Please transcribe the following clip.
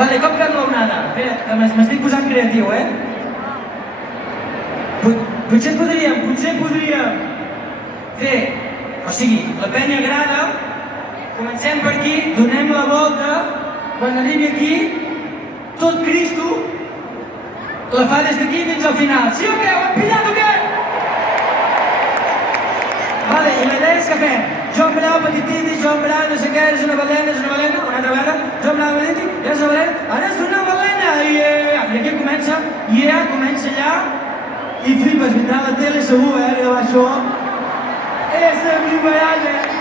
Vale, com fem l'onada? Espera, que m'estic posant creatiu, Potser podríem fer, o sigui, la penya grada, comencem per aquí, donem la volta, quan arribi aquí, tot Cristo la fa des d'aquí fins al final. Sí o què? Ho hem pillat o què? Vale, i la idea és que fem Joan Brau, Petititi, Joan Brau, no sé què, és una balena, una altra vegada, Joan Brau, Petititi, és una balena, ara és una balena, i aquí comença allà, i flipes, vindrà a la tele segur, gravar això. És un viatge.